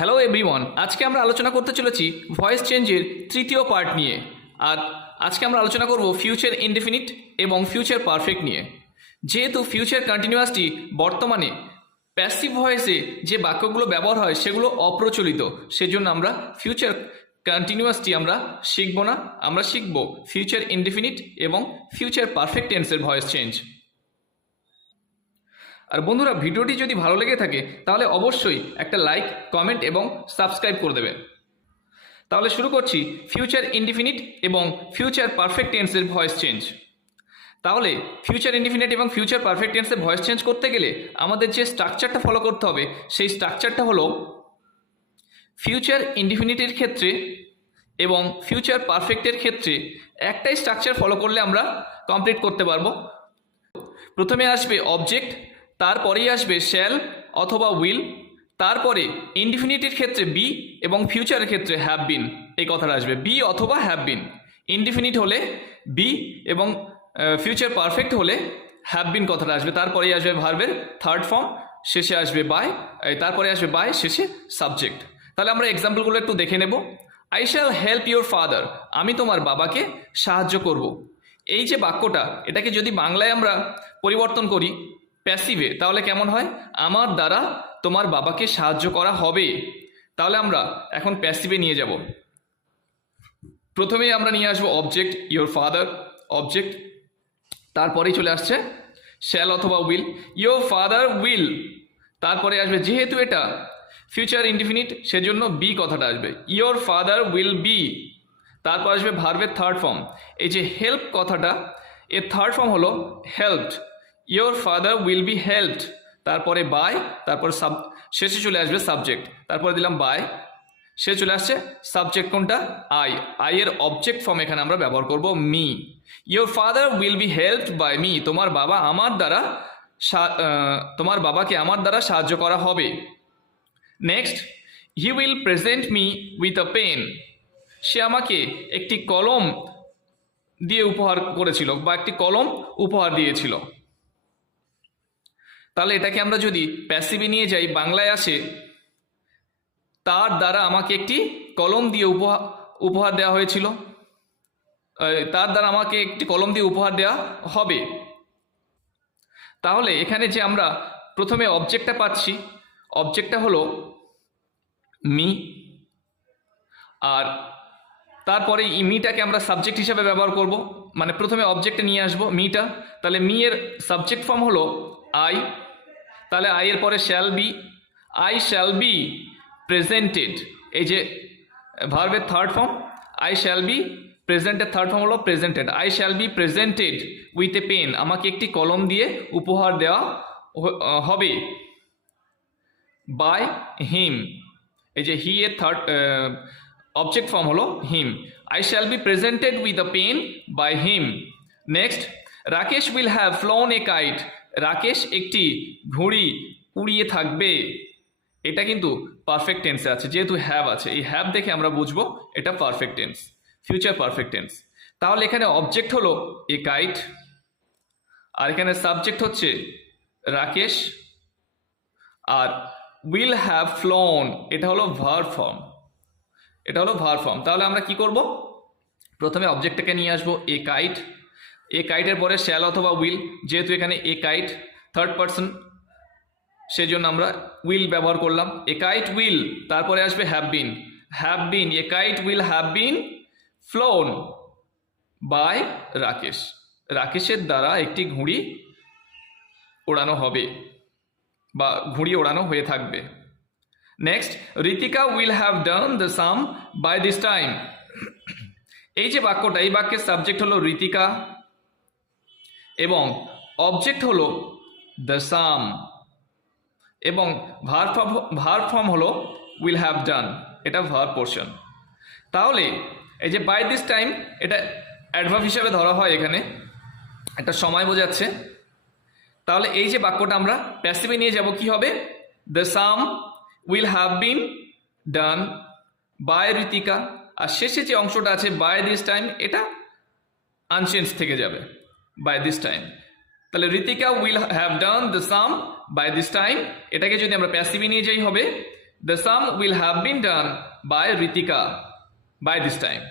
Hello everyone, আজকে আমরা আলোচনা করতে চলেছি ভয়েস চেঞ্জের তৃতীয় পার্ট নিয়ে। আর আজকে আমরা আলোচনা করব ফিউচার ইনডেফিনিট এবং ফিউচার পারফেক্ট নিয়ে। যেহেতু ফিউচার কন্টিনিউয়াসটি বর্তমানে প্যাসিভ ভয়েসে যে বাক্যগুলো ব্যবহার হয় সেগুলো অপ্রচলিত, সেজন্য আমরা ফিউচার কন্টিনিউয়াসটি আমরা শিখব না, আমরা শিখব ফিউচার ইনডেফিনিট এবং ফিউচার পারফেক্ট টেন্সের ভয়েস চেঞ্জ। আর বন্ধুরা, ভিডিওটি যদি ভালো লেগে থাকে তাহলে অবশ্যই একটা লাইক, কমেন্ট এবং সাবস্ক্রাইব করে দেবেন। তাহলে শুরু করছি ফিউচার ইনডিফিনিট এবং ফিউচার পারফেক্ট টেন্সের ভয়েস চেঞ্জ। তাহলে ফিউচার ইনডিফিনিট এবং ফিউচার পারফেক্ট টেন্সের ভয়েস চেঞ্জ করতে গেলে আমাদের যে স্ট্রাকচারটা ফলো করতে হবে সেই স্ট্রাকচারটা হলো ফিউচার ইনডিফিনিটের ক্ষেত্রে এবং ফিউচার পারফেক্টের ক্ষেত্রে একটাই স্ট্রাকচার ফলো করলে আমরা কমপ্লিট করতে পারবো। প্রথমে আসবে অবজেক্ট, তারপরেই আসবে শ্যাল অথবা উইল, তারপরে ইনডিফিনিটের ক্ষেত্রে বি এবং ফিউচারের ক্ষেত্রে হ্যাভ বিন এই কথাটা আসবে, বি অথবা হ্যাভ বিন। ইনডিফিনিট হলে বি এবং ফিউচার পারফেক্ট হলে হ্যাভ বিন কথাটা আসবে। তারপরেই আসবে ভার্বের থার্ড ফর্ম, শেষে আসবে বাই, তারপরে আসবে বাই, শেষে সাবজেক্ট। তাহলে আমরা এক্সাম্পলগুলো একটু দেখে নেব। I shall help your father, আমি তোমার বাবাকে সাহায্য করব। এই যে বাক্যটা, এটাকে যদি বাংলায় আমরা পরিবর্তন করি প্যাসিভে, তাহলে কেমন হয়? আমার দ্বারা তোমার বাবাকে সাহায্য করা হবে। তাহলে আমরা এখন প্যাসিভে নিয়ে যাব। প্রথমেই আমরা নিয়ে আসবো অবজেক্ট ইয়োর ফাদার, অবজেক্ট, তারপরেই চলে আসছে শ্যাল অথবা উইল, ইয়োর ফাদার উইল, তারপরে আসবে, যেহেতু এটা ফিউচার ইনডিফিনিট সেজন্য বি কথাটা আসবে, ইয়োর ফাদার উইল বি। তারপর আসবে ভার্বের থার্ড ফর্ম, এই যে হেল্প কথাটা এর থার্ড ফর্ম হলো helped, your father will be helped. তারপরে বাই, তারপর শেষে চলে আসবে সাবজেক্ট, তারপরে দিলাম বাই, সে চলে আসছে সাবজেক্ট কোনটা? আই। আই এর অবজেক্ট ফর্ম এখানে আমরা ব্যবহার করব me. Your father will be helped by me, তোমার বাবা আমার দ্বারা তোমার বাবাকে আমার দ্বারা সাহায্য করা হবে। Next, he will present me with a pen, সে আমাকে একটি কলম দিয়ে উপহার করেছিল বা একটি কলম উপহার দিয়েছিল। তাহলে এটাকে আমরা যদি প্যাসিভে নিয়ে যাই, বাংলায় আসে তার দ্বারা আমাকে একটি কলম দিয়ে উপহার দেওয়া হয়েছিল, তার দ্বারা আমাকে একটি কলম দিয়ে উপহার দেওয়া হবে। তাহলে এখানে যে আমরা প্রথমে অবজেক্টটা পাচ্ছি, অবজেক্টটা হলো মি, আর তারপরে মিটাকে আমরা সাবজেক্ট হিসাবে ব্যবহার করব, মানে প্রথমে অবজেক্টে নিয়ে আসবো মিটা। তাহলে মি এর সাবজেক্ট ফর্ম হলো আই, তাহলে আই এর পরে shall be, I shall be presented, এই যে ভার্বের third form I shall be, প্রেজেন্টের থার্ড ফর্ম হলো presented, I shall be presented with a pen, আমাকে একটি কলম দিয়ে উপহার দেওয়া হবে। বাই হিম, এই যে হি এর থার্ড অবজেক্ট ফর্ম হলো him, I shall be presented with a pen by him. Next, Rakesh will have flown a kite, রাকেশ একটি ঘুড়ি উড়িয়ে থাকবে। এটা কিন্তু পারফেক্ট টেন্সে আছে, যেহেতু হ্যাভ আছে, এই হ্যাভ দেখে আমরা বুঝবো এটা perfect tense, future perfect tense. তাহলে এখানে অবজেক্ট হলো এ কাইট, আর এখানে সাবজেক্ট হচ্ছে রাকেশ, আর উইল হ্যাভ ফ্লোন এটা হলো ভার্ব ফর্ম, এটা হলো ভার্ব ফর্ম। তাহলে আমরা কি করব? প্রথমে অবজেক্টটাকে নিয়ে আসবো এ কাইট, এ কাইটের পরে শ্যাল অথবা উইল, যেহেতু এখানে এ কাইট থার্ড পার্সন সেজন্য আমরা উইল ব্যবহার করলাম, এ কাইট উইল, তারপরে আসবে have been, have been, a kite will have been flown by Rakesh, রাকেশের দ্বারা একটি ঘুড়ি ওড়ানো হবে বা ঘুড়ি ওড়ানো হয়ে থাকবে। Next, Ritika will have done the sum by this time, এই যে বাক্যটা, এই বাক্যের সাবজেক্ট হলো ঋতিকা এবং অবজেক্ট হলো দ্য সাম এবং ভার্ব ফর্ম হলো উইল হ্যাভ ডান, এটা ভার্ব পোর্শন। তাহলে এই যে বাই দিস টাইম এটা অ্যাডভার্ব হিসাবে ধরা হয়, এখানে একটা সময় বোঝাচ্ছে। তাহলে এই যে বাক্যটা আমরা প্যাসিভে নিয়ে যাব, কি হবে? The sum will have been done by Ritika, আর শেষে যে অংশটা আছে বাই দিস টাইম এটা আনচেঞ্জ থেকে যাবে, বাই দিস টাইম। তাহলে Ritika will have done the sum by this time, এটাকে যদি আমরা প্যাসিভে নিয়ে যাই হবে The sum will have been done by Ritika by this time.